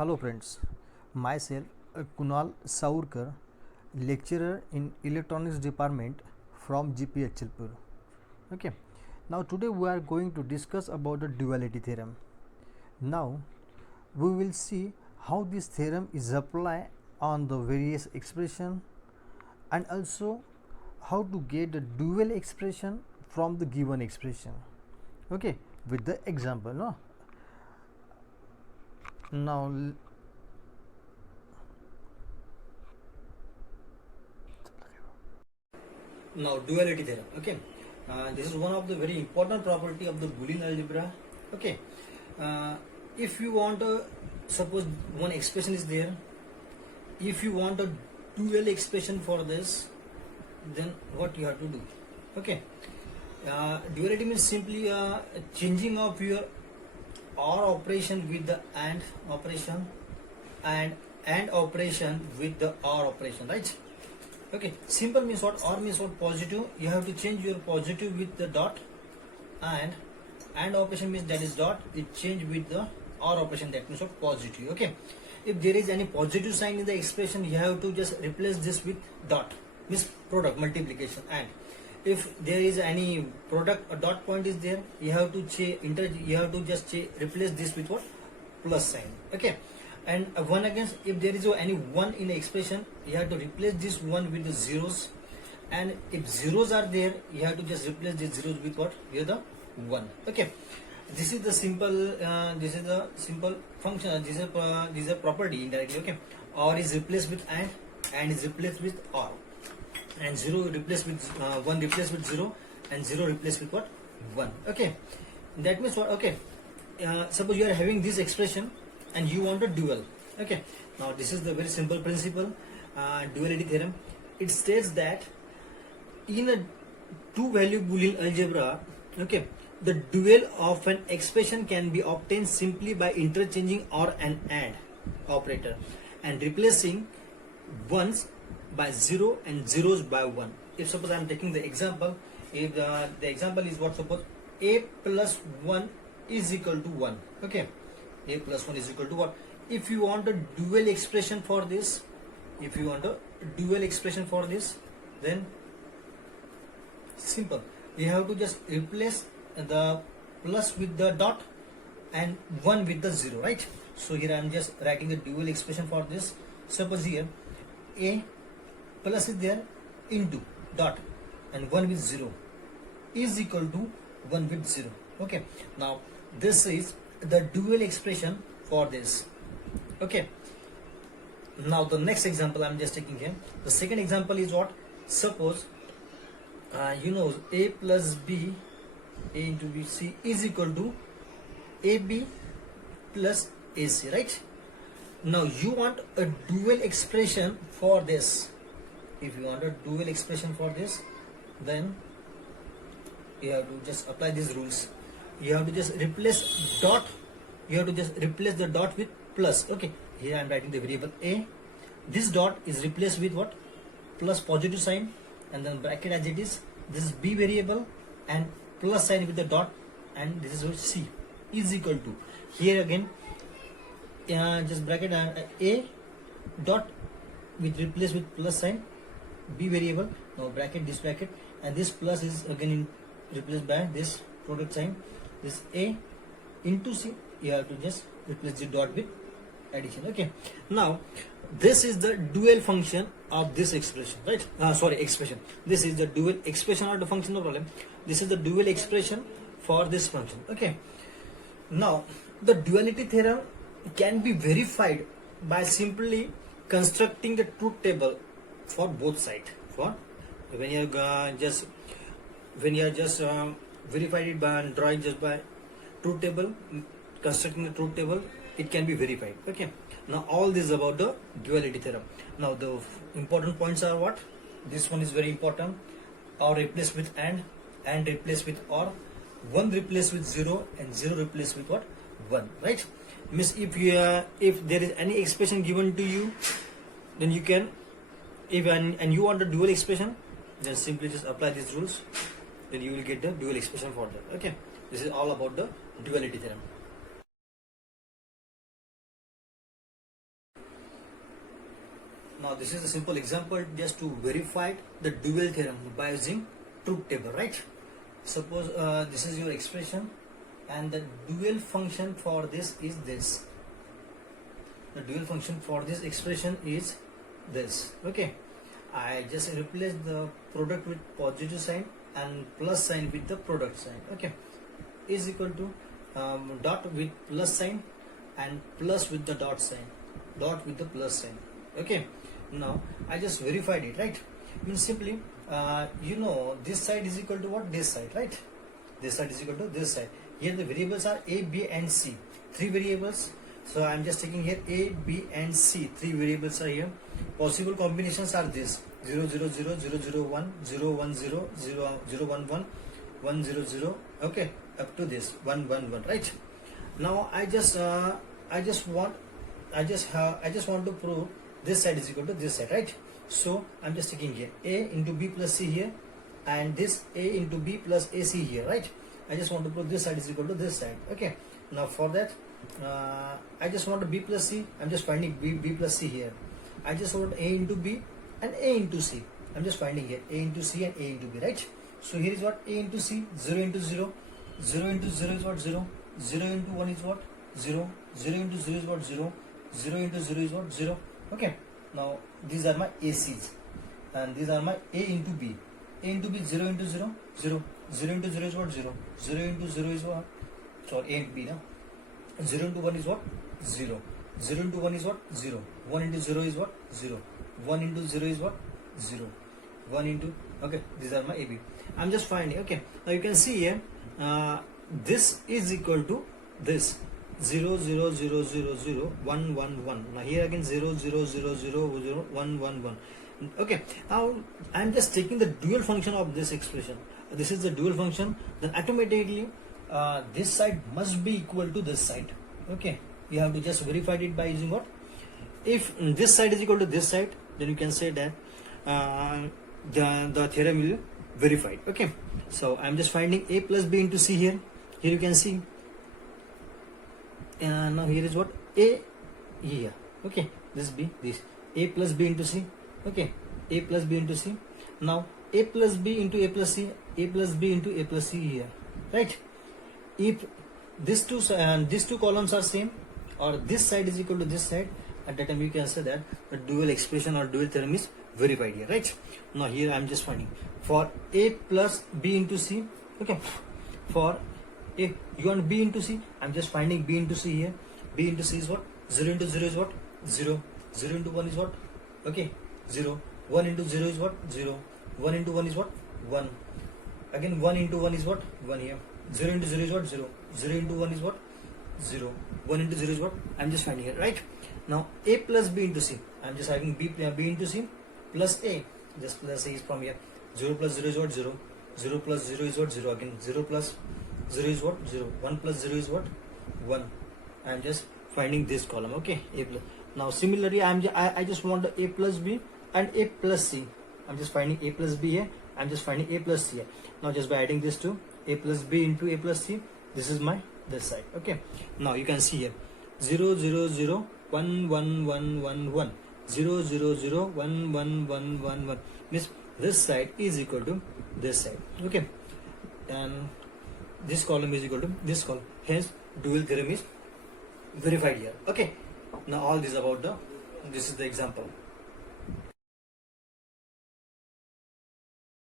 Hello friends, myself Kunal Saurkar, lecturer in electronics department from GPHLpur. Okay, now today we are going to discuss about the duality theorem. Now we will see how this theorem is applied on the various expression and also how to get the dual expression from the given expression. Okay, with the example. No? Now duality theorem. Okay, this is one of the very important property of the Boolean algebra. Okay, if you want a, suppose one expression is there, if you want a dual expression for this, then what you have to do? Okay, duality means simply changing of your OR operation with the AND operation and AND operation with the OR operation, right? Okay, simple means what? OR means what? Positive. You have to change your positive with the dot, and operation means that is dot. It change with the OR operation, that means what? Positive. Okay, if there is any positive sign in the expression, you have to just replace this with dot, means product multiplication. And if there is any product, a dot point is there, you have to you have to just replace this with what? Plus sign. Okay, and one against, if there is any one in the expression, you have to replace this one with the zeros, and if zeros are there, you have to just replace these zeros with what? With the one. Okay, this is the simple this is the simple function. This is a property indirectly. Okay, OR is replaced with and is replaced with OR, and zero replaced with one replaced with zero, and zero replaced with what? One. Okay, that means what? Okay, suppose you are having this expression and you want a dual. Okay, now this is the very simple principle, duality theorem. It states that in a two value Boolean algebra, okay, the dual of an expression can be obtained simply by interchanging OR and AND operator and replacing ones by 0 and zeros by 1. If suppose I am taking the example, if the example is what? Suppose a plus 1 is equal to 1. Okay, a plus 1 is equal to what? If you want a dual expression for this, then simple, you have to just replace the plus with the dot and 1 with the 0, right? So here I am just writing the dual expression for this. Suppose here a plus is there into dot and 1 with 0 is equal to 1 with 0. Okay, now this is the dual expression for this. Okay, now the next example I'm just taking here. The second example is what? Suppose a plus b, a into b, c is equal to ab plus ac, right? Now you want a dual expression for this. If you want a dual expression for this, then you have to just apply these rules. You have to just replace dot, you have to just replace the dot with plus. Okay, here I am writing the variable a. This dot is replaced with what? Plus positive sign, and then bracket as it is. This is b variable and plus sign with the dot, and this is what? C is equal to, here again just bracket a dot with replaced with plus sign, b variable, now bracket this bracket, and this plus is again replaced by this product sign, this a into c. You have to just replace the dot with addition. Okay, now this is the dual function of this expression, right? Expression. This is the dual expression of the function, no problem. This is the dual expression for this function. Okay, now the duality theorem can be verified by simply constructing the truth table for both sides. For when you are just verified it by drawing just by truth table, constructing the truth table, it can be verified. Okay, now all this about the duality theorem. Now the important points are what? This one is very important. OR replaced with and replaced with OR, 1 replaced with 0, and 0 replaced with what? 1, right? Means if there is any expression given to you, then you can, and you want a dual expression, then simply just apply these rules, then you will get the dual expression for that. Okay, this is all about the duality theorem. Now this is a simple example just to verify the dual theorem by using truth table, right? Suppose this is your expression and the dual function for this is this. The dual function for this expression is this. Okay, I just replace the product with positive sign and plus sign with the product sign. Okay, is equal to dot with plus sign and plus with the dot sign, dot with the plus sign. Okay, now I just verified it, right? Means simply you know this side is equal to what? This side, right? This side is equal to this side. Here the variables are a, b and c, 3 variables. So I am just taking here a, b and c, 3 variables are here. Possible combinations are this: 0 0 0 0 0 1 0 1 0 0 0 1 1 1 0 0. Okay, up to this 1 1 1, right? Now I just want to prove this side is equal to this side, right? So I'm just taking here a into b plus c here, and this a into b plus ac here, right? I just want to prove this side is equal to this side. Okay, now for that I just want a b plus c. I'm just finding b plus c here. I just want a into b and a into c. I'm just finding here a into c and a into b, right? So here is what? A into c, 0 into 0, 0 into 0 is what? 0, 0 into 1 is what? 0, 0 into 0 is what? 0, 0 into 0 is what? 0. Okay, now these are my ACs and these are my a into b. A into b, 0 into 0, 0, 0 into 0 is what? 0, 0 into 0 is what? Sorry, a into b now. 0 into 1 is what? 0, 0 into 1 is what? 0, 1 into 0 is what? 0, 1 into 0 is what? 0, 1 into, okay, these are my AB. I'm just finding. Okay, now you can see here this is equal to this 0 0 0 0 0 1 1 1. Now here again 0 0 0 0 0 1 1 1. Okay, now I'm just taking the dual function of this expression. This is the dual function, then automatically this side must be equal to this side. Okay, you have to just verify it by using what? If this side is equal to this side, then you can say that the theorem will be verified. Okay, so I'm just finding a plus b into c here. Here you can see now here is what? A here. Okay, this b, this a plus b into c. Okay, a plus b into c. Now a plus b into a plus c, a plus b into a plus c here, right? If these two columns are same, or this side is equal to this side, at that time you can say that the dual expression or dual theorem is verified here, right? Now here I am just finding for a plus b into c. Okay, for a you want b into c, I am just finding b into c here. B into c is what? 0 into 0 is what? 0, 0 into 1 is what? Okay, 0, 1 into 0 is what? 0, 1 into 1 is what? 1. Again 1 into 1 is what? 1 here. 0 into 0 is what? 0, 0 into 1 is what? 0, 1 into 0 is what? I am just finding here, right? Now a plus b into c, I am just having b into c plus a, just plus a is from here. 0 plus 0 is what? 0, 0 plus 0 is what? 0. Again 0 plus 0 is what? 0, 1 plus 0 is what? 1. I am just finding this column. Okay, a plus. Now similarly I just want a plus b and a plus c. I'm just finding a plus b here. I'm just finding a plus c here. Now just by adding this to a plus b into a plus c, this is my this side. Okay, now you can see here 0 0 0 1 1 1 1 1 0 0 0 1 1 1 1 1 means this side is equal to this side. Okay, and this column is equal to this column. Hence dual theorem is verified here. Okay, now all this about this is the example.